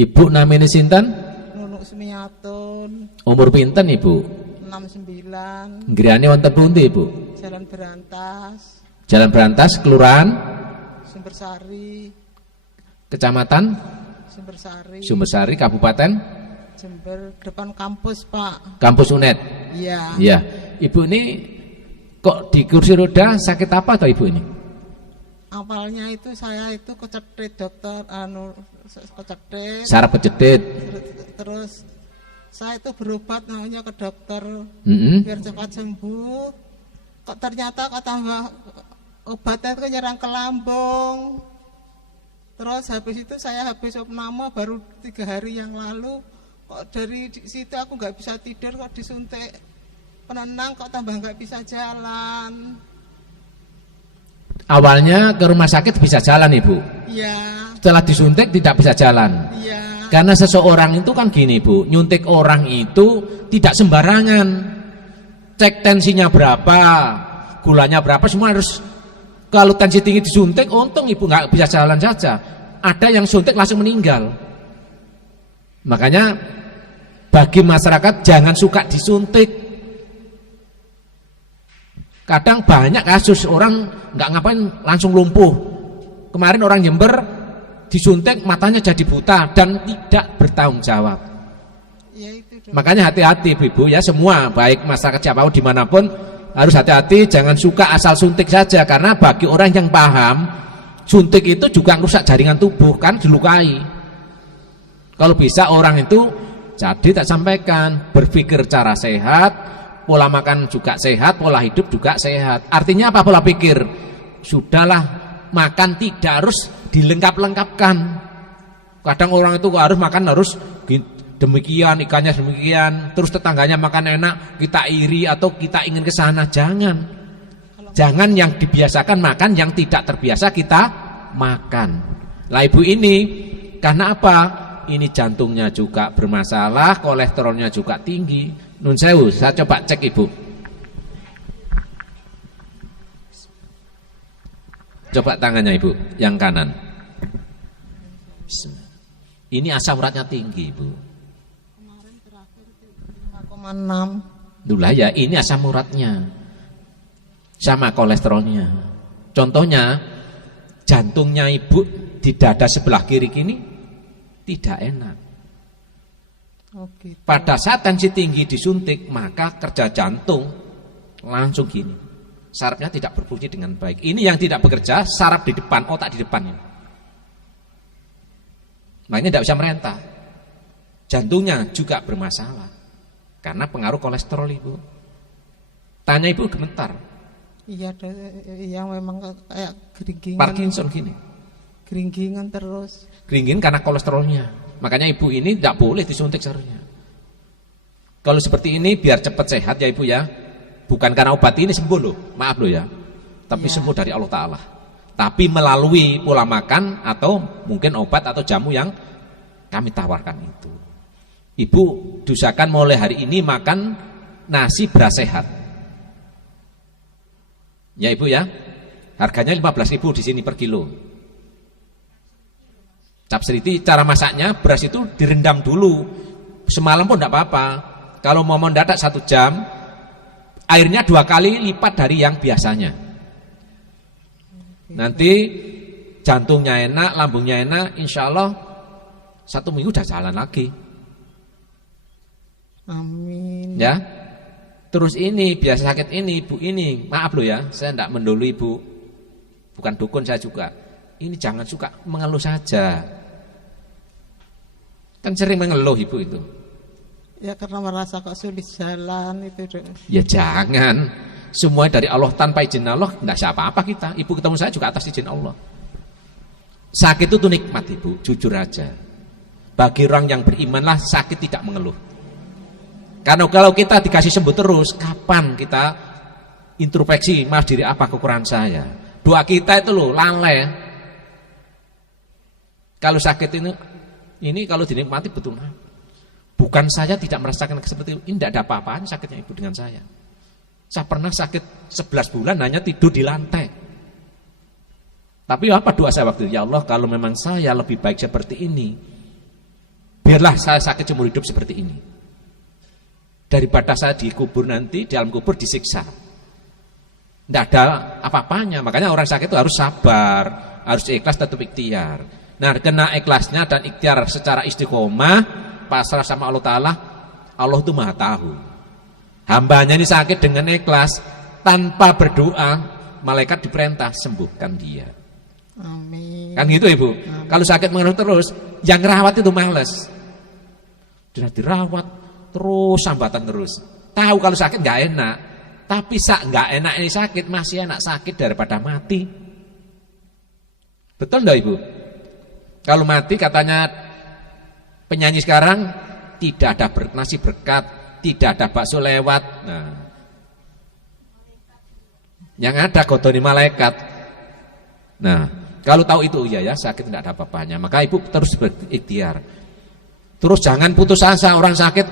Ibu namanya sinten? Nunuk Sumiatun. Umur pinten Ibu? 69. Griyane wonten pundi Ibu? Jalan Berantas, Jalan Berantas, Kelurahan Sumbersari, Kecamatan Sumbersari, Sumbersari, Kabupaten Jember, depan kampus Pak. Kampus UNED. Iya. Iya. Ibu ini kok di kursi roda sakit apa atau Ibu ini? Awalnya itu saya itu kecetit dokter, kecetit. Saraf kecetit. Terus saya itu berobat namanya ke dokter biar cepat sembuh. Kok ternyata tambah obatnya itu nyerang ke lambung. Terus habis itu saya habis opname baru 3 hari yang lalu. Kok dari situ aku nggak bisa tidur, kok disuntik penenang kok tambah nggak bisa jalan. Awalnya ke rumah sakit bisa jalan Ibu. Iya. Setelah disuntik tidak bisa jalan. Iya. Karena seseorang itu kan gini Bu, nyuntik orang itu tidak sembarangan. Cek tensinya berapa, gulanya berapa, semua harus. Kalau tensi tinggi disuntik, untung Ibu nggak bisa jalan saja. Ada yang suntik langsung meninggal. Makanya bagi masyarakat jangan suka disuntik. Kadang banyak kasus orang nggak ngapain langsung lumpuh. Kemarin orang Jember disuntik matanya jadi buta dan tidak bertanggung jawab. Ya, itu Makanya hati-hati Ibu ya, semua baik masyarakat siapapun dimanapun harus hati-hati, jangan suka asal suntik saja. Karena bagi orang yang paham, suntik itu juga merusak jaringan tubuh, kan dilukai. Kalau bisa orang itu, jadi tak sampaikan, berpikir cara sehat, pola makan juga sehat, pola hidup juga sehat. Artinya apa pola pikir? Sudahlah, makan tidak harus dilengkap-lengkapkan. Kadang orang itu harus makan harus demikian, ikannya demikian, terus tetangganya makan enak, kita iri atau kita ingin ke sana. Jangan yang dibiasakan makan yang tidak terbiasa kita makan. Lah Ibu ini karena apa? Ini jantungnya juga bermasalah, kolesterolnya juga tinggi. Nun sewu, saya coba cek Ibu. Coba tangannya Ibu, yang kanan. Ini asam uratnya tinggi Ibu. kemarin terakhir 5,6. Dulah ya, ini asam uratnya sama kolesterolnya. Contohnya jantungnya Ibu di dada sebelah kiri kini tidak enak. Oke. Pada saat tensi tinggi disuntik, maka kerja jantung langsung gini. Sarafnya tidak berfungsi dengan baik. Ini yang tidak bekerja, saraf di depan, otak di depan ini. Makanya tidak bisa merentah. Jantungnya juga bermasalah karena pengaruh kolesterol Ibu. Tanya Ibu gemetar. Iya, yang memang kayak geringgingan. Parkinson gini. Geringgingan terus. Geringin karena kolesterolnya. Makanya Ibu ini tidak boleh disuntik seharusnya. Kalau seperti ini biar cepat sehat ya Ibu ya. Bukan karena obat ini sembuh loh, maaf loh ya. Tapi Ya. sembuh dari Allah Ta'ala. Tapi melalui pola makan atau mungkin obat atau jamu yang kami tawarkan itu. Ibu diusahakan mulai hari ini makan nasi beras sehat. Ya Ibu ya. Harganya 15.000 di sini per kilo. Capseriti cara masaknya beras itu direndam dulu. Semalam pun tidak apa-apa. Kalau mau mendadak 1 jam, airnya 2 kali lipat dari yang biasanya. Nanti jantungnya enak, lambungnya enak, insya Allah 1 minggu udah jalan lagi. Amin. Ya. Terus ini biasa sakit ini Ibu ini, maaf loh ya, saya tidak mendulu Ibu. Bukan dukun saya juga. Ini jangan suka mengeluh saja. Kan sering mengeluh Ibu itu. Ya karena merasa kok sulit jalan itu. Ya jangan. Semua dari Allah, tanpa izin Allah tidak siapa-apa kita. Ibu ketemu saya juga atas izin Allah. Sakit itu nikmat Ibu, jujur aja. Bagi orang yang berimanlah sakit tidak mengeluh. Karena kalau kita dikasih sembuh terus, kapan kita introspeksi, maaf diri apa kekurangan saya? Doa kita itu loh lalai. Kalau sakit ini kalau dinikmati betul. Bukan saya tidak merasakan seperti itu. Ini tidak ada apa-apanya sakitnya Ibu dengan saya. Saya pernah sakit 11 bulan hanya tidur di lantai. Tapi apa doa saya waktu itu? Ya Allah, kalau memang saya lebih baik seperti ini, biarlah saya sakit seumur hidup seperti ini, daripada saya dikubur nanti, di alam kubur disiksa. Tidak ada apa-apanya. Makanya orang sakit itu harus sabar, harus ikhlas, tetap ikhtiar. Nah, kena ikhlasnya dan ikhtiar secara istiqomah, pasrah sama Allah Ta'ala. Allah itu maha tahu. Hambanya ini sakit dengan ikhlas, tanpa berdoa, malaikat diperintah sembuhkan dia. Amin. Kan gitu Ibu. Amin. Kalau sakit mengeluh terus, yang rawat itu males. Sudah dirawat terus, sambatan terus. Tahu kalau sakit nggak enak, tapi nggak enak ini sakit, masih enak sakit daripada mati. Betul enggak Ibu? Kalau mati katanya penyanyi sekarang, tidak ada nasi berkat, tidak ada bakso lewat. Nah, yang ada godoni malaikat. Nah, kalau tahu itu ya sakit tidak ada apa-apanya, maka Ibu terus berikhtiar. Terus jangan putus asa. Orang sakit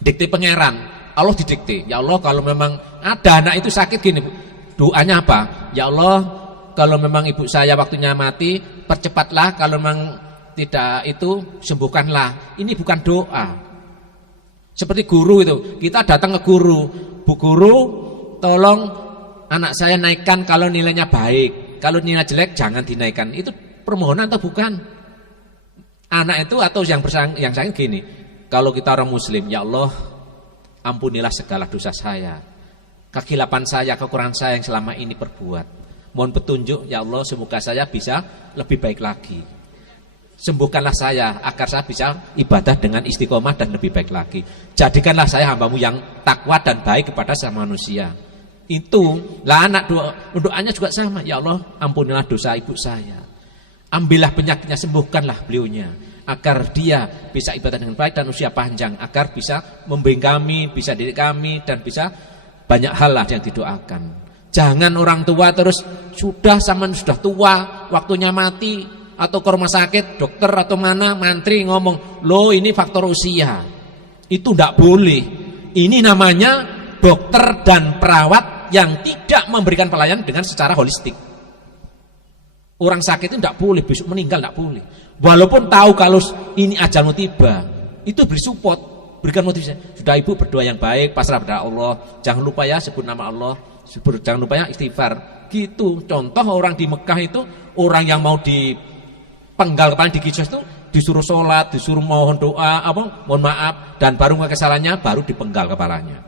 dikte pangeran, Allah didikte. Ya Allah, kalau memang ada anak itu sakit gini, doanya apa? Ya Allah, kalau memang ibu saya waktunya mati, percepatlah. Kalau memang tidak itu, sembuhkanlah. Ini bukan doa. Seperti guru itu, kita datang ke guru, Bu guru, tolong anak saya naikkan kalau nilainya baik. Kalau nilai jelek jangan dinaikkan. Itu permohonan atau bukan? Anak itu atau yang sakit gini, kalau kita orang muslim, ya Allah, ampunilah segala dosa saya, kekilapan saya, kekurangan saya yang selama ini perbuat. Mohon petunjuk ya Allah, semoga saya bisa lebih baik lagi. Sembuhkanlah saya agar saya bisa ibadah dengan istiqomah dan lebih baik lagi. Jadikanlah saya hambamu yang takwa dan baik kepada sama manusia. Itu lah anak doanya juga sama. Ya Allah, ampunilah dosa ibu saya. Ambillah penyakitnya, sembuhkanlah beliaunya, agar dia bisa ibadah dengan baik dan usia panjang, agar bisa membimbing kami, bisa didik kami, dan bisa banyak hal lah yang didoakan. Jangan orang tua terus sudah tua, waktunya mati, atau ke rumah sakit, dokter atau mana, mantri ngomong, loh ini faktor usia. Itu tidak boleh. Ini namanya dokter dan perawat yang tidak memberikan pelayanan dengan secara holistik. Orang sakit itu tidak boleh, besok meninggal tidak boleh. Walaupun tahu kalau ini ajalmu tiba, itu beri support, berikan motivasi. Sudah ibu berdoa yang baik, pasrah pada Allah. Jangan lupa ya sebut nama Allah, jangan lupa ya istighfar. Gitu. Contoh orang di Mekah itu, orang yang mau dipenggal kepala di Qisas itu disuruh sholat, disuruh mohon doa, mohon maaf, dan baru kesalahannya baru dipenggal kepalanya.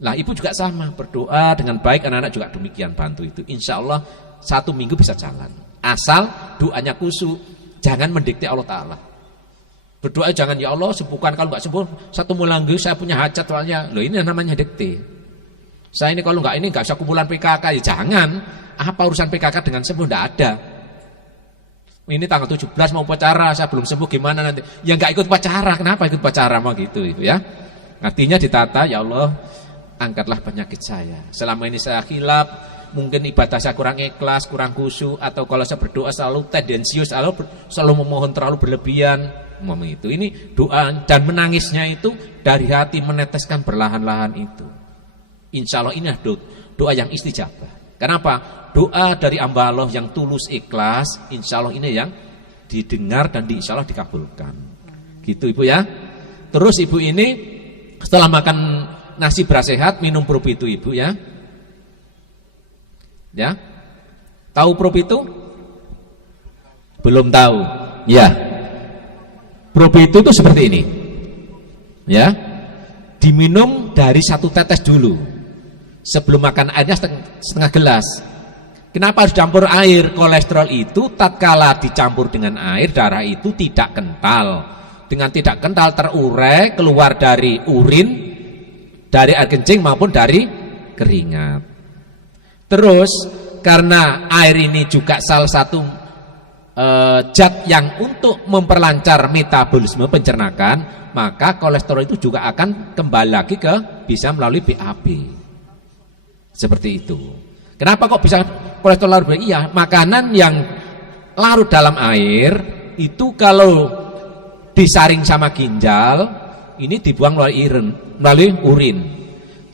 Lah ibu juga sama, berdoa dengan baik, anak-anak juga demikian, bantu itu. Insya Allah 1 minggu bisa jalan. Asal doanya khusyuk, jangan mendikte Allah Ta'ala. Berdoa jangan, ya Allah sembuhkan, kalau nggak sembuh 1 bulan lagi saya punya hajat soalnya. Loh ini namanya dikte. Saya ini kalau nggak bisa kumpulan PKK, ya jangan. Apa urusan PKK dengan sembuh? Nggak ada. Ini tanggal 17 mau upacara, saya belum sembuh gimana nanti? Ya nggak ikut upacara, kenapa ikut upacara mau gitu itu ya? Artinya ditata, ya Allah angkatlah penyakit saya. Selama ini saya khilaf, mungkin ibadah saya kurang ikhlas, kurang khusyuk, atau kalau saya berdoa selalu tendensius, selalu memohon terlalu berlebihan, itu. Ini doa dan menangisnya itu dari hati, meneteskan perlahan-lahan itu. Insya Allah ini doa yang istijabah. Kenapa? Doa dari hamba Allah yang tulus ikhlas, insya Allah ini yang didengar dan insya Allah dikabulkan. Gitu ibu ya. Terus ibu ini setelah makan nasi beras sehat, minum propi itu ibu ya. Ya, tahu propi itu? Belum tahu. Ya, propi itu seperti ini. Ya, diminum dari 1 tetes dulu. Sebelum makan airnya setengah gelas. Kenapa harus campur air? Kolesterol itu tatkala dicampur dengan air, darah itu tidak kental. Dengan tidak kental terurai keluar dari urin, dari air kencing maupun dari keringat. Terus karena air ini juga salah satu zat yang untuk memperlancar metabolisme pencernakan, maka kolesterol itu juga akan kembali lagi ke bisa melalui BAB. Seperti itu. Kenapa kok bisa kolesterol larut? Iya, makanan yang larut dalam air itu kalau disaring sama ginjal, ini dibuang melalui urin.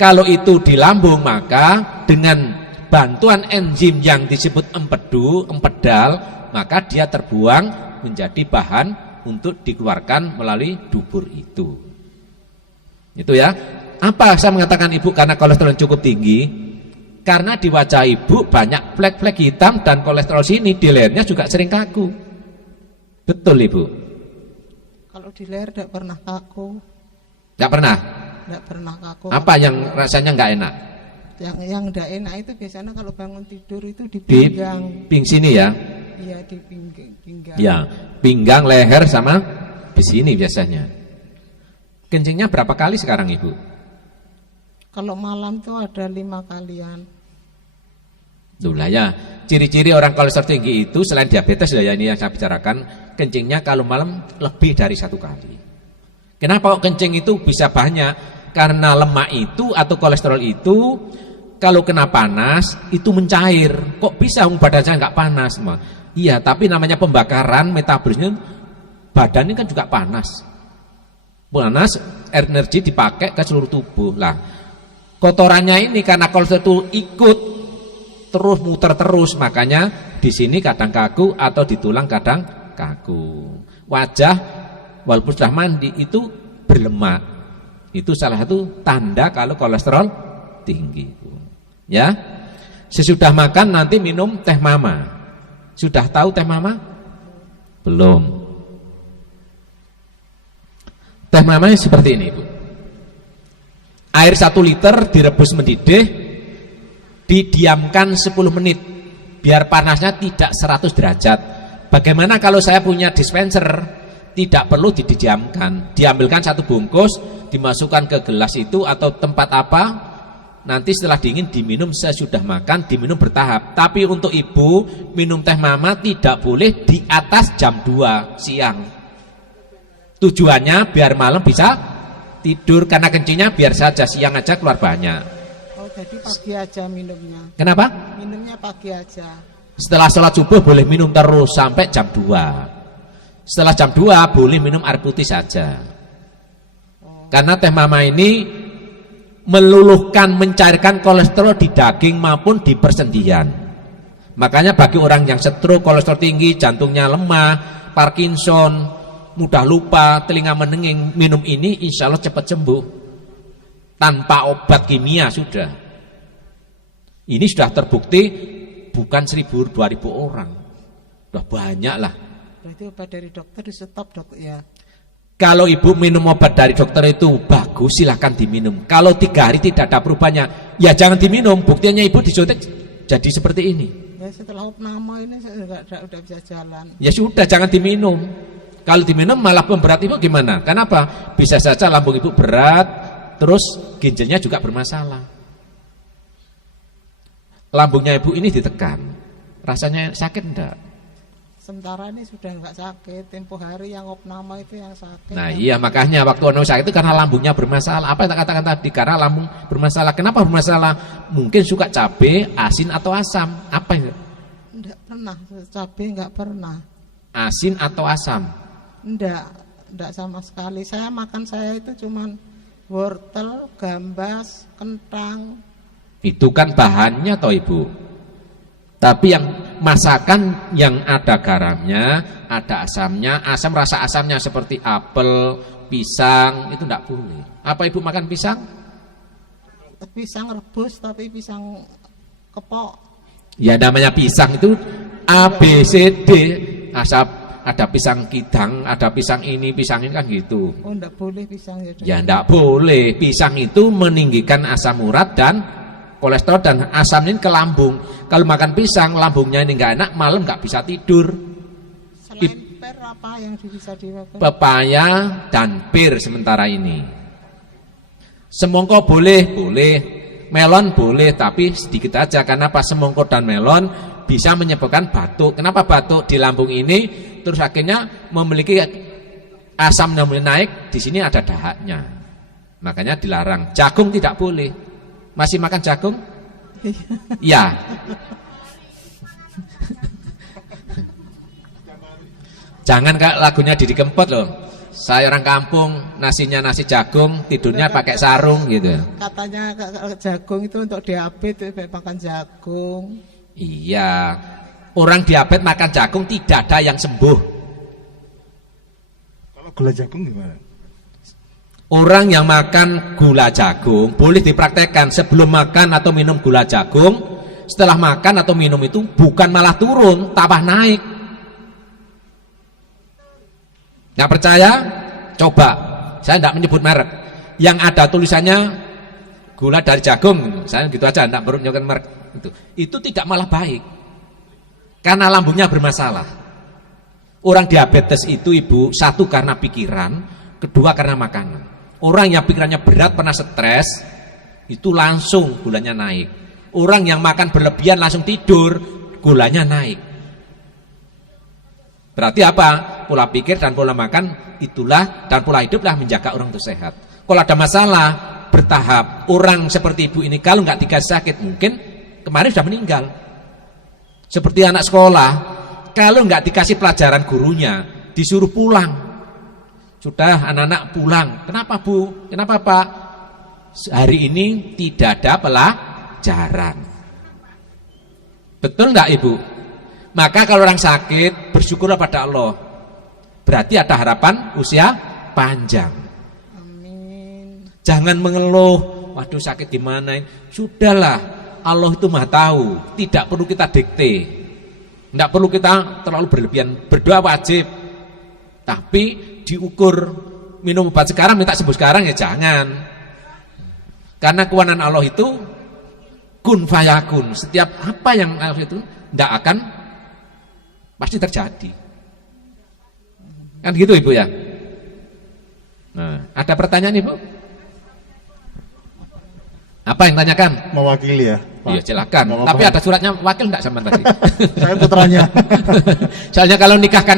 Kalau itu di lambung, maka dengan bantuan enzim yang disebut empedal, maka dia terbuang menjadi bahan untuk dikeluarkan melalui dubur itu. Itu ya. Apa saya mengatakan ibu karena kolesterol cukup tinggi? Karena di wajah ibu banyak flek-flek hitam dan kolesterol sini di lehernya juga sering kaku. Betul ibu? Kalau di leher tidak pernah kaku. Tidak pernah? Tidak pernah kaku. Apa yang rasanya nggak enak? Yang tidak enak itu biasanya kalau bangun tidur itu di pinggang. Di sini ya? Iya di pinggang. Ya, pinggang, leher sama di sini biasanya. Kencingnya berapa kali sekarang ibu? Kalau malam tuh ada 5 kalian. Itulah ya, ciri-ciri orang kolesterol tinggi itu selain diabetes ya ini yang saya bicarakan, kencingnya kalau malam lebih dari 1 kali. Kenapa kok kencing itu bisa banyak? Karena lemak itu atau kolesterol itu kalau kena panas itu mencair. Kok bisa badan saya nggak panas? Iya, tapi namanya pembakaran metabolisme badan ini kan juga panas. Panas, energi dipakai ke seluruh tubuh. Lah, kotorannya ini karena kolesterol itu ikut terus muter terus, makanya di sini kadang kaku atau di tulang kadang kaku. Wajah walaupun sudah mandi itu berlemak. Itu salah satu tanda kalau kolesterol tinggi. Ya. Sesudah makan nanti minum teh mama. Sudah tahu teh mama? Belum. Teh mama seperti ini, Ibu. Air 1 liter direbus mendidih, didiamkan 10 menit biar panasnya tidak 100 derajat. Bagaimana kalau saya punya dispenser? Tidak perlu didiamkan, diambilkan 1 bungkus, dimasukkan ke gelas itu atau tempat apa, nanti setelah dingin diminum sesudah makan, diminum bertahap. Tapi untuk ibu minum teh mama tidak boleh di atas jam 2 siang. Tujuannya biar malam bisa tidur, karena kencingnya biar saja siang aja keluar banyak. Oh, jadi pagi aja minumnya. Kenapa? Minumnya pagi aja. Setelah sholat subuh boleh minum terus sampai jam 2. Setelah jam 2 boleh minum air putih saja. Karena teh mama ini meluluhkan, mencairkan kolesterol di daging maupun di persendian. Makanya bagi orang yang stroke, kolesterol tinggi, jantungnya lemah, Parkinson, mudah lupa, telinga menenging, minum ini insya Allah cepat sembuh tanpa obat kimia sudah. Ini sudah terbukti bukan 1.000-2.000 orang, sudah banyak lah. Berarti obat dari dokter di stop dok ya? Kalau ibu minum obat dari dokter itu bagus, silahkan diminum. Kalau 3 hari tidak ada perubahannya, ya jangan diminum. Buktinya ibu disuntik jadi seperti ini. Ya setelah opname ini saya udah bisa jalan. Ya sudah, jangan diminum. Kalau diminum malah memberat ibu gimana? Kenapa? Bisa saja lambung ibu berat, terus ginjalnya juga bermasalah. Lambungnya ibu ini ditekan, rasanya sakit enggak? Sementara ini sudah enggak sakit, tempo hari yang opname itu yang sakit. Nah iya, makanya waktu ono sakit itu karena lambungnya bermasalah. Apa yang tak katakan tadi? Karena lambung bermasalah. Kenapa bermasalah? Mungkin suka cabai, asin atau asam. Apa itu? Enggak pernah, cabai enggak pernah. Asin atau asam? Enggak sama sekali. Saya itu cuman wortel, gambas, kentang. Itu kan bahannya toh ibu. Tapi yang masakan yang ada garamnya, ada asamnya, asam rasa asamnya seperti apel, pisang, itu enggak boleh. Apa ibu makan pisang? Pisang rebus, tapi pisang kepok. Ya namanya pisang itu A, B, C, D. Asap, ada pisang kidang, ada pisang ini kan gitu. Oh enggak boleh pisang ya? Ya enggak boleh. Pisang itu meninggikan asam urat dan kolesterol dan asam ini ke lambung. Kalau makan pisang, lambungnya ini enggak enak, malam enggak bisa tidur. Selain per apa yang bisa dimakan? Pepaya dan pir sementara ini. Semongko boleh. Melon boleh, tapi sedikit aja. Karena pas semongko dan melon bisa menyebabkan batuk. Kenapa batuk? Di lambung ini terus akhirnya memiliki asam yang naik, di sini ada dahaknya. Makanya dilarang. Jagung tidak boleh. Masih makan jagung? Iya. Jangan kayak lagunya Didi Kempot loh. Saya orang kampung, nasinya nasi jagung, tidurnya pakai sarung gitu. Katanya jagung itu untuk diabetes, makan jagung. Iya. Orang diabetes makan jagung tidak ada yang sembuh. Gula jagung gimana? Orang yang makan gula jagung boleh dipraktekkan sebelum makan atau minum gula jagung, setelah makan atau minum itu bukan malah turun, tambah naik. Nggak percaya? Coba. Saya tidak menyebut merek. Yang ada tulisannya gula dari jagung, saya gitu aja, tidak perlu menyebutkan merek. Itu tidak malah baik, karena lambungnya bermasalah. Orang diabetes itu ibu, satu karena pikiran, kedua karena makanan. Orang yang pikirannya berat, pernah stres, itu langsung gulanya naik. Orang yang makan berlebihan langsung tidur, gulanya naik. Berarti apa? Pola pikir dan pola makan itulah, dan pola hiduplah menjaga orang itu sehat. Kalau ada masalah, bertahap. Orang seperti ibu ini kalau nggak dikasih sakit, mungkin kemarin sudah meninggal. Seperti anak sekolah, kalau nggak dikasih pelajaran gurunya, disuruh pulang. Sudah anak-anak pulang. Kenapa Bu? Kenapa Pak? Hari ini tidak ada pelajaran. Betul nggak Ibu? Maka kalau orang sakit, bersyukurlah pada Allah. Berarti ada harapan usia panjang. Amin. Jangan mengeluh, waduh sakit di mana? Sudahlah, Allah itu Maha tahu. Tidak perlu kita dikte. Tidak perlu kita terlalu berlebihan. Berdoa wajib, tapi diukur. Minum obat sekarang, minta sembuh sekarang ya jangan. Karena kewenangan Allah itu kun fayakun. Setiap apa yang Allah itu tidak akan pasti terjadi. Kan gitu Ibu ya. Nah, ada pertanyaan Ibu? Apa yang tanyakan? Mewakili ya, Pak? Iya silakan. Tapi ada suratnya wakil enggak sama tadi? Saya putranya. Soalnya kalau nikahkan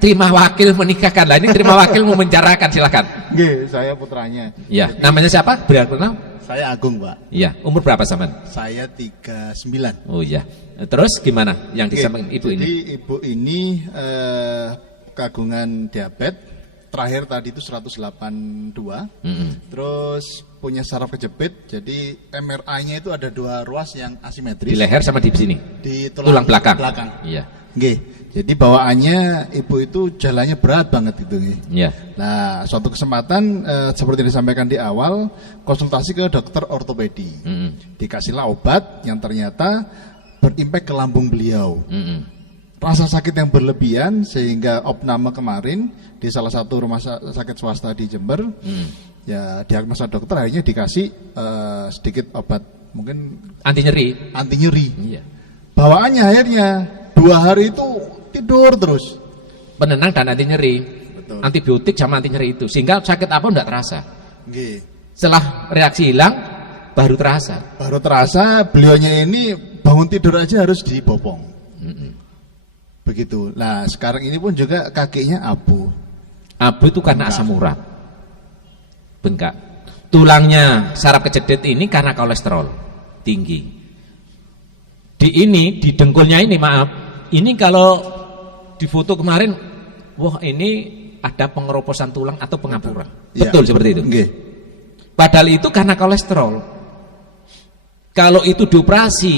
terima wakil menikahkan, lah ini terima wakil mau menjarakan, silakan. Nggih, saya putranya. Iya, namanya siapa? Biar kenal. Saya Agung, Pak. Iya, umur berapa Saman? Saya 39. Oh iya. Terus gimana yang disampaikan Ibu ini? Jadi Ibu ini kagungan diabetes. Terakhir tadi itu 182. Terus punya saraf kejepit. Jadi MRI-nya itu ada 2 ruas yang asimetris. Di leher sama di sini? Di tulang belakang. Iya. Nggih. Jadi bawaannya Ibu itu jalannya berat banget gitu nggih. Iya. Nah, suatu kesempatan seperti yang disampaikan di awal, konsultasi ke dokter ortopedi. Dikasihlah obat yang ternyata berimpact ke lambung beliau. Rasa sakit yang berlebihan sehingga opname kemarin di salah satu rumah sakit swasta di Jember, ya diagnosa dokter akhirnya dikasih sedikit obat mungkin anti nyeri. Iya. Bawaannya akhirnya 2 hari itu tidur terus. Penenang dan anti nyeri. Betul. Antibiotik sama anti nyeri itu, sehingga sakit apa enggak terasa. Nggih. Setelah reaksi hilang baru terasa. Baru terasa beliaunya ini bangun tidur aja harus dibopong. Begitu. Nah sekarang ini pun juga kakinya abu. Abu itu karena asam urat, bengkak. Tulangnya saraf kejepit ini karena kolesterol tinggi. Di dengkulnya ini maaf, ini kalau di foto kemarin, wah ini ada pengeroposan tulang atau pengapuran. Betul seperti itu. Nggih. Padahal itu karena kolesterol. Kalau itu dioperasi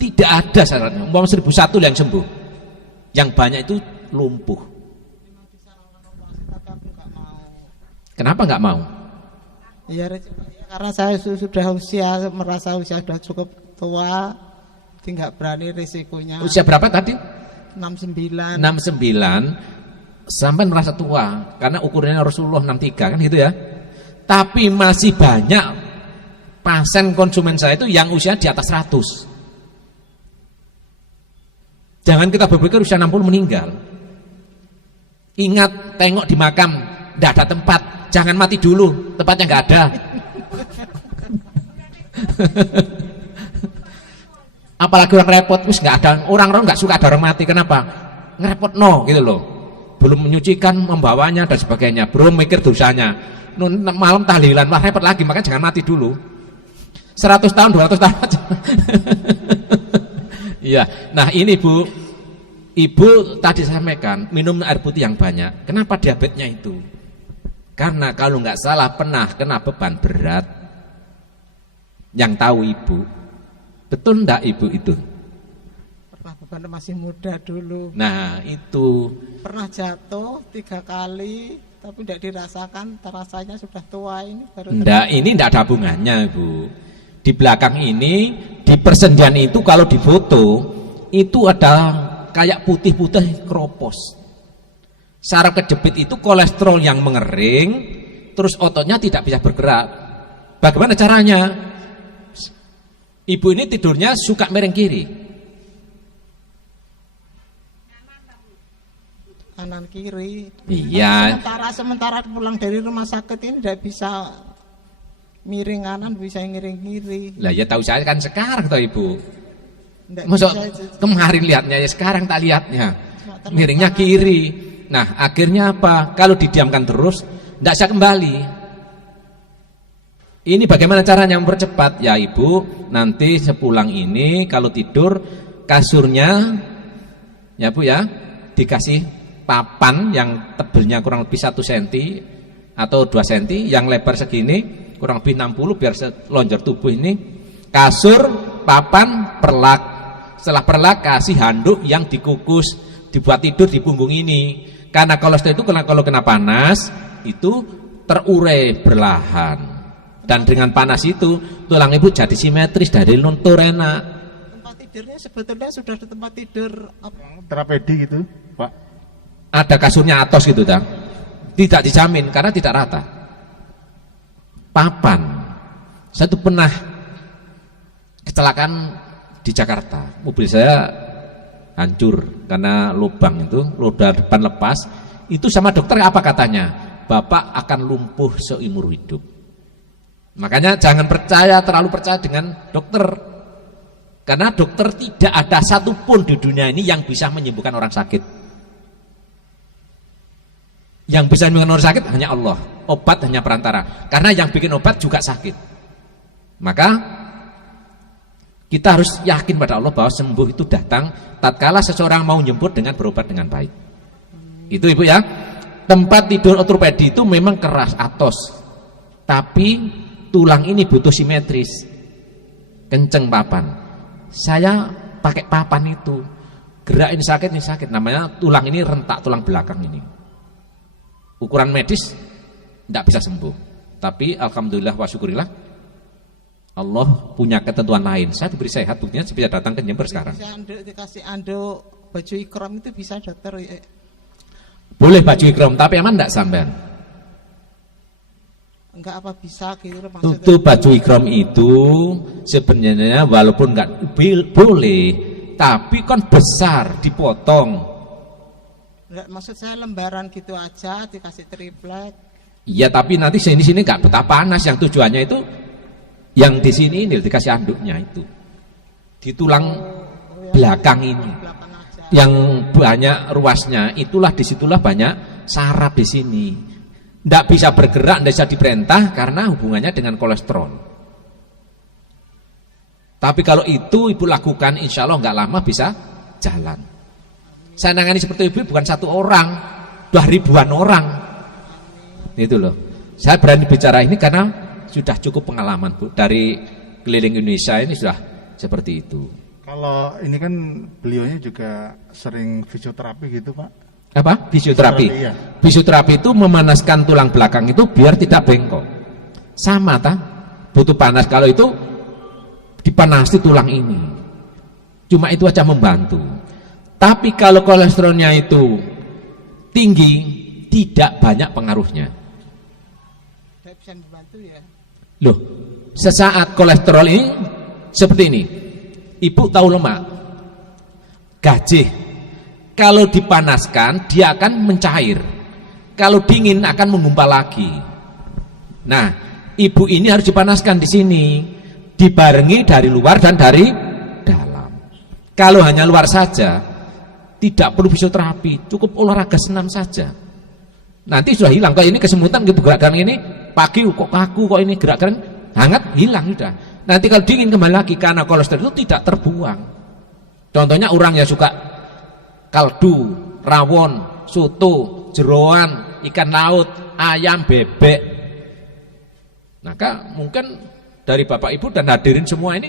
tidak ada syaratnya. Umpama 1001 yang sembuh. Yang banyak itu lumpuh. Kenapa nggak mau? Ya karena saya sudah merasa usia sudah cukup tua, tidak berani risikonya. Usia berapa tadi? 69. 69 sampai merasa tua karena ukurannya Rasulullah 63 kan gitu ya. Tapi masih banyak pasien konsumen saya itu yang usia di atas 100. Jangan kita berpikir usia 60 meninggal. Ingat, tengok di makam, tidak ada tempat. Jangan mati dulu, tempatnya nggak ada. Apalagi orang repot, wis nggak ada. Orang-orang nggak suka ada orang mati. Kenapa? Ngerepot no, gitu loh. Belum menyucikan, membawanya dan sebagainya. Belum mikir dosanya. Malam tahlilan, wah repot lagi. Makanya jangan mati dulu. 100 tahun, 200 tahun aja. Iya, nah ini Ibu tadi sampaikan minum air putih yang banyak. Kenapa diabetesnya itu? Karena kalau nggak salah pernah kena beban berat. Yang tahu Ibu, betul nggak Ibu itu? Pernah beban masih muda dulu. Nah itu. Pernah jatuh 3 kali, tapi tidak dirasakan, terasanya sudah tua ini baru. Enggak, ini enggak ada hubungannya, Bu. Di belakang ini, di persendian itu kalau difoto, itu ada kayak putih-putih keropos. Saraf kejepit itu kolesterol yang mengering, terus ototnya tidak bisa bergerak. Bagaimana caranya? Ibu ini tidurnya suka miring kiri. Kanan kiri. Iya. Sementara pulang dari rumah sakit ini tidak bisa miring kanan, bisa miring kiri. Lah ya tahu saya kan sekarang toh Ibu. Nggak Masuk bisa, kemarin lihatnya ya sekarang tak lihatnya. cuma Miringnya kiri. Nah, akhirnya apa? Kalau didiamkan terus tidak bisa kembali. Ini bagaimana caranya mempercepat? Ya Ibu, nanti sepulang ini kalau tidur kasurnya ya Bu ya, dikasih papan yang tebelnya kurang lebih 1 cm atau 2 cm, yang lebar segini kurang lebih 60 biar selonjor tubuh ini. Kasur, papan, perlak. Setelah perlak kasih handuk yang dikukus, dibuat tidur di punggung ini. Karena kolesterol itu kalau kena panas itu terurai berlahan. Dan dengan panas itu tulang Ibu jadi simetris dari luntur enak. Tempat tidurnya sebetulnya sudah di tempat tidur Terapedi gitu, Pak. Ada kasurnya atos gitu tak? Tidak dijamin karena tidak rata. Papan. Saya tuh pernah kecelakaan di Jakarta. Mobil saya hancur karena lubang itu, roda depan lepas. Itu sama dokter apa katanya? Bapak akan lumpuh seumur hidup. Makanya jangan terlalu percaya dengan dokter. Karena dokter tidak ada satupun di dunia ini yang bisa menyembuhkan orang sakit. Yang bisa menyembuhkan orang sakit hanya Allah. Obat hanya perantara. Karena yang bikin obat juga sakit. Maka kita harus yakin pada Allah bahwa sembuh itu datang tatkala seseorang mau nyebut dengan berobat dengan baik. Itu Ibu ya. Tempat tidur ortopedi itu memang keras atos. Tapi tulang ini butuh simetris. Kenceng papan. Saya pakai papan itu. Gerak ini sakit. Namanya tulang ini rentak, tulang belakang ini. Ukuran medis tidak bisa sembuh. Tapi alhamdulillah wa syukurillah Allah punya ketentuan lain. Saya diberi sehat, buktinya saya bisa datang ke Jember sekarang. Dikasih anduk baju ikram itu bisa dokter ya. Boleh baju ikram, tapi aman enggak sampean? Enggak apa bisa gitu maksudnya. Itu baju ikram itu sebenarnya walaupun enggak boleh, tapi kan besar dipotong. Enggak, maksud saya lembaran gitu aja dikasih triplek. Iya, tapi nanti sini enggak betah panas. Yang tujuannya itu yang di sini ini dikasih anduknya itu. Di tulang belakang ini. Belakang aja. Yang banyak ruasnya, disitulah banyak saraf di sini. Tidak bisa bergerak, tidak bisa diperintah karena hubungannya dengan kolesterol. Tapi kalau itu Ibu lakukan, insya Allah nggak lama bisa jalan. Saya nangani seperti Ibu bukan 1 orang, 2.000-an orang. Itu loh. Saya berani bicara ini karena sudah cukup pengalaman Bu. Dari keliling Indonesia ini sudah seperti itu. Kalau ini kan beliaunya juga sering fisioterapi gitu Pak. Apa? Fisioterapi. Iya. Fisioterapi itu memanaskan tulang belakang itu biar tidak bengkok. Sama ta? Butuh panas. Kalau itu dipanasi tulang ini. Cuma itu aja membantu. Tapi kalau kolesterolnya itu tinggi, tidak banyak pengaruhnya. Tidak bisa membantu ya. Loh, sesaat kolesterol ini seperti ini. Ibu tahu lemak, gajih. Kalau dipanaskan dia akan mencair. Kalau dingin akan menggumpal lagi. Nah, ibu ini harus dipanaskan di sini, dibarengi dari luar dan dari dalam. Kalau hanya luar saja, tidak perlu fisioterapi, cukup olahraga senam saja. Nanti sudah hilang. Kalau ini kesemutan gitu, gerakan ini pagi kok kaku, kok ini gerakan hangat, hilang sudah. Nanti kalau dingin kembali lagi karena kolesterol itu tidak terbuang. Contohnya orang yang suka kaldu, rawon, soto, jeroan, ikan laut, ayam, bebek. Maka mungkin dari Bapak Ibu dan hadirin semua ini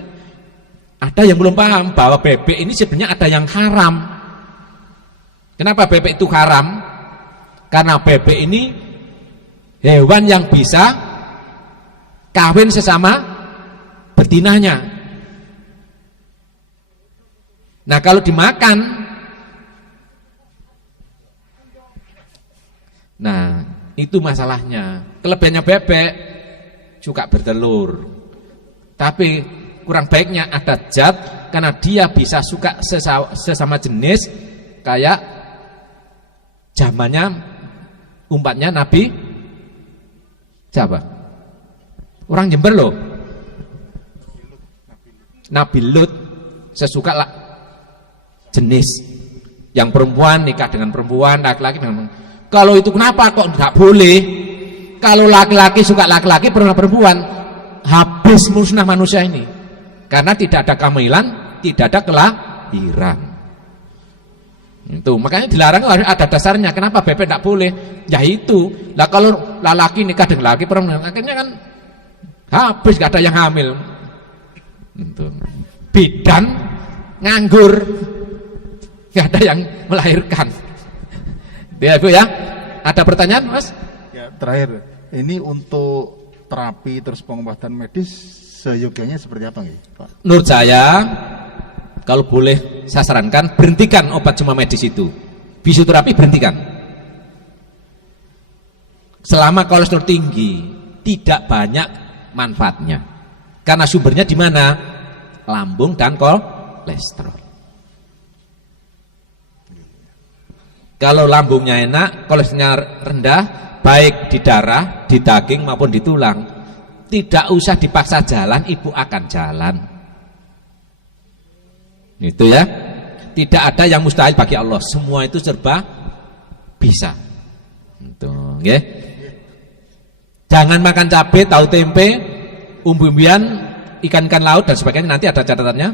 ada yang belum paham bahwa bebek ini sebenarnya ada yang haram. Kenapa bebek itu haram? Karena bebek ini hewan yang bisa kawin sesama betinanya. Nah kalau dimakan, nah itu masalahnya. Kelebihannya bebek juga bertelur, tapi kurang baiknya ada zat karena dia bisa suka sesama jenis, kayak zamannya umpatnya Nabi siapa? Orang Jember loh, Nabi Lut sesuka jenis, yang perempuan nikah dengan perempuan, laki-laki dengan. Kalau itu kenapa kok nggak boleh? Kalau laki-laki suka laki-laki, perempuan, habis musnah manusia ini, karena tidak ada kehamilan, tidak ada kelahiran. Itu makanya dilarang, ada dasarnya. Kenapa bebek tidak boleh? Ya itu lah, kalau laki nikah dengan laki, perempuan, akhirnya kan habis, gak ada yang hamil. Itu bidan nganggur, gak ada yang melahirkan. Ya Bu ya, ada pertanyaan Mas? Ya, terakhir, ini untuk terapi terus pengobatan medis seyogyanya seperti apa nih Pak? Menurut saya, kalau boleh saya sarankan, berhentikan obat cuma medis itu. Fisioterapi berhentikan. Selama kolesterol tinggi, tidak banyak manfaatnya. Karena sumbernya di mana? Lambung dan kolesterol. Kalau lambungnya enak, kolesterolnya rendah, baik di darah, di daging maupun di tulang, tidak usah dipaksa jalan, ibu akan jalan. Itu ya. Tidak ada yang mustahil bagi Allah, semua itu serba bisa. Itu, nggih. Jangan makan cabai, tahu tempe, umbi-umbian, ikan-ikan laut dan sebagainya, nanti ada catatannya.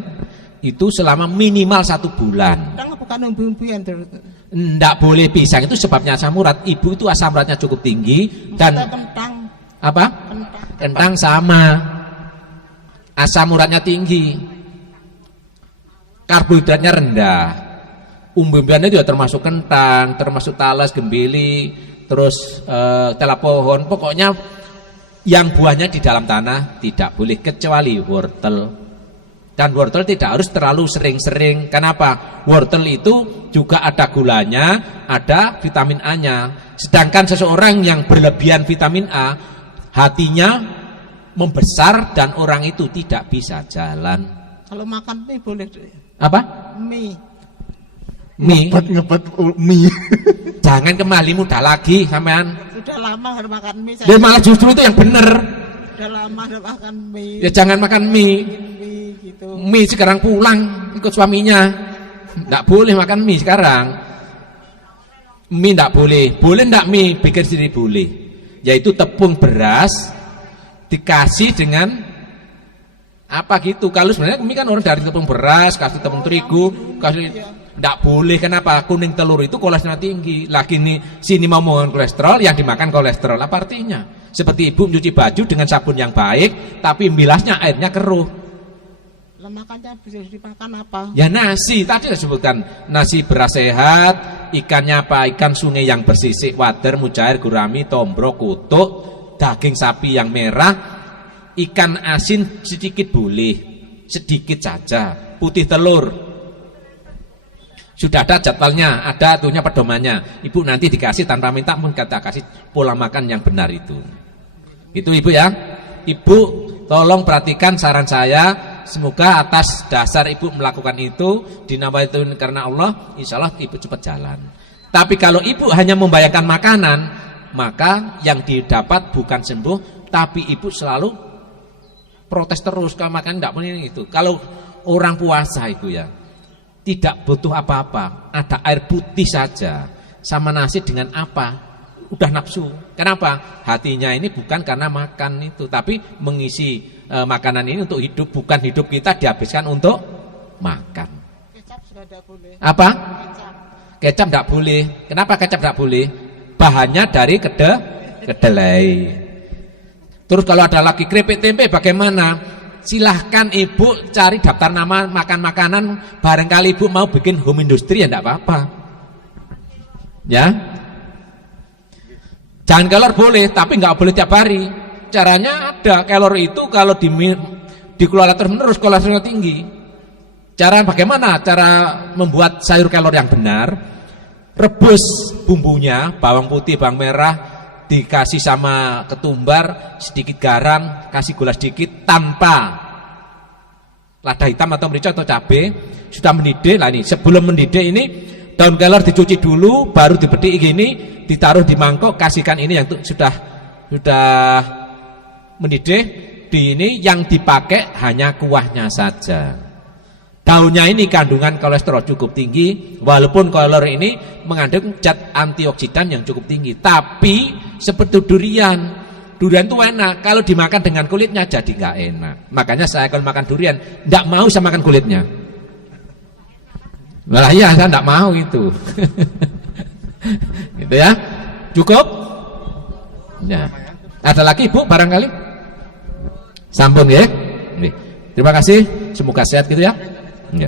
Itu selama minimal 1 bulan. Bukan umbi-umbian terus. Nggak boleh pisang, itu sebabnya asam urat. Ibu itu asam uratnya cukup tinggi. Dan kentang. Apa? Kentang sama, asam uratnya tinggi, karbohidratnya rendah. Umbi-umbiannya juga termasuk kentang, termasuk talas, gembili, terus tela pohon. Pokoknya yang buahnya di dalam tanah tidak boleh, kecuali wortel. Dan wortel tidak harus terlalu sering-sering. Kenapa? Wortel itu juga ada gulanya, ada vitamin A-nya. Sedangkan seseorang yang berlebihan vitamin A, hatinya membesar dan orang itu tidak bisa jalan. Kalau makan mie boleh. Apa? Mie. Mie. Ngebet mie. Jangan kembali muda lagi sampean. Sudah lama harus makan mie. Ya malah justru itu yang benar. Sudah lama harus makan mie. Ya jangan makan mie. Gitu. Mie sekarang pulang ikut suaminya. Nggak boleh makan mie sekarang. Mie nggak boleh. Boleh nggak mie? Bikin sendiri boleh. Yaitu tepung beras dikasih dengan apa gitu. Kalau sebenarnya mie kan orang dari tepung beras, kasih tepung terigu, kasih. Nggak boleh. Kenapa? Kuning telur itu kolesterol tinggi. Lagi nih sini mau ngomongin kolesterol, yang dimakan kolesterol. Apa artinya? Seperti ibu mencuci baju dengan sabun yang baik, tapi bilasnya airnya keruh. Makannya bisa dimakan apa? Ya nasi, tadi disebutkan nasi beras sehat, ikannya apa? Ikan sungai yang bersisik, wader, mujair, gurami, tombro, kutuk, daging sapi yang merah, ikan asin sedikit boleh, sedikit saja, putih telur. Sudah ada jadwalnya, ada tuhnya pedomannya. Ibu nanti dikasih tanpa minta pun kata kasih pola makan yang benar itu. Itu ibu ya. Ibu tolong perhatikan saran saya. Semoga atas dasar ibu melakukan itu, dinawaitu karena Allah, insya Allah ibu cepat jalan. Tapi kalau ibu hanya membayangkan makanan, maka yang didapat bukan sembuh, tapi ibu selalu protes terus, kalau makan tidak boleh itu. Kalau orang puasa itu ya, tidak butuh apa-apa, ada air putih saja, sama nasi dengan apa, udah nafsu. Kenapa? Hatinya ini bukan karena makan itu, tapi mengisi makanan ini untuk hidup, bukan hidup kita dihabiskan untuk makan. Kecap sudah tidak boleh. Apa? Kecap tidak boleh. Kenapa kecap tidak boleh? Bahannya dari kedelai. Terus kalau ada lagi keripik tempe bagaimana? Silahkan ibu cari daftar nama makan makanan, barangkali ibu mau bikin home industry ya tidak apa-apa. Ya. Jangan kelor boleh, tapi nggak boleh tiap hari. Caranya ada. Kelor itu kalau dikelola terus menerus kolesterolnya tinggi. Cara bagaimana? Cara membuat sayur kelor yang benar, rebus bumbunya, bawang putih, bawang merah, dikasih sama ketumbar, sedikit garam, kasih gula sedikit, tanpa lada hitam atau merica atau cabai. Sudah mendidih. Lah ini sebelum mendidih ini daun kelor dicuci dulu, baru dibedik gini, ditaruh di mangkok, kasihkan ini yang sudah mendidih. Di ini yang dipakai hanya kuahnya saja. Daunnya ini kandungan kolesterol cukup tinggi, walaupun kelor ini mengandung zat antioksidan yang cukup tinggi. Tapi seperti durian itu enak, kalau dimakan dengan kulitnya jadi nggak enak. Makanya saya kalau makan durian nggak mau saya makan kulitnya. Malah iya, saya nggak mau itu. Gitu ya, cukup. Ya, ada lagi Bu barangkali? Sampun ya. Terima kasih, semoga sehat gitu ya. Ya.